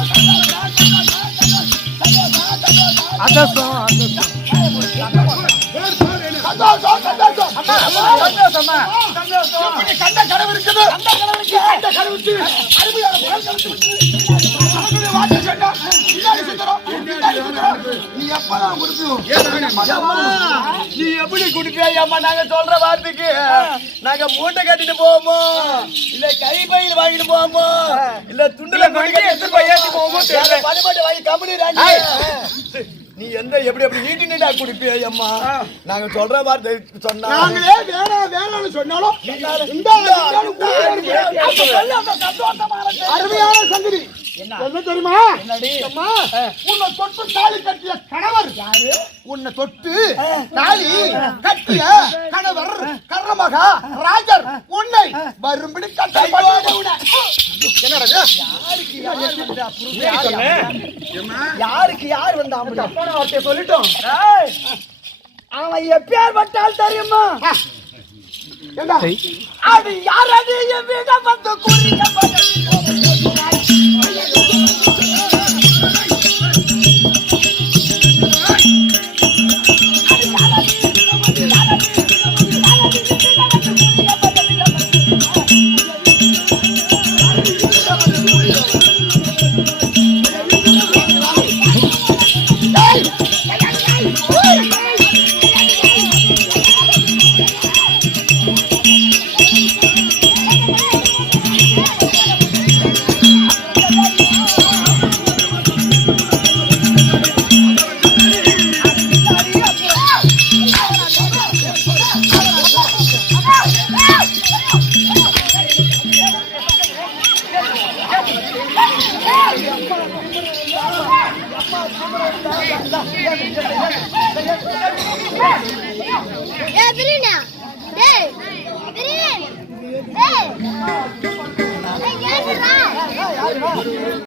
நீ எப்படி குடுக்கிறாய் அம்மா நாங்க சொல்ற வார்த்தைக்கு நாங்க மூட்டை கட்டிட்டு போவோமோ இல்ல கை பையில வாங்கிட்டு போவோமோ இல்ல துண்டுல கொடுக்க எத்தனை பையாச்சு போவோமோ பண்ணிபாட்டு வாங்கி கம்பெனி ராஜி நீ எந்த எப்படி எப்படி நீட்டு நீட்டா குடிப்பியா அம்மா நாங்க சொல்ற மாதிரி சொன்னா நாங்களே வேற வேணாம்னு சொன்னாலும் அருமையான சந்திரி என்ன தெரியுமா உன்னை தொட்டு தாலி கட்டிய கணவர் யாரு உன்னை தொட்டு தாலி கட்டிய கணவர் கர்ணமகா ராஜர் உன்னை வரும்படி கட்டப்பட்டு யாருக்கு யார் வந்த அப்பா அவர்கிட்ட சொல்லிட்டோம் அவன் எப்பேர் பட்டால் தெரியுமா அது யாராவது É green É, Hey, É. Hey. Hey, yeah,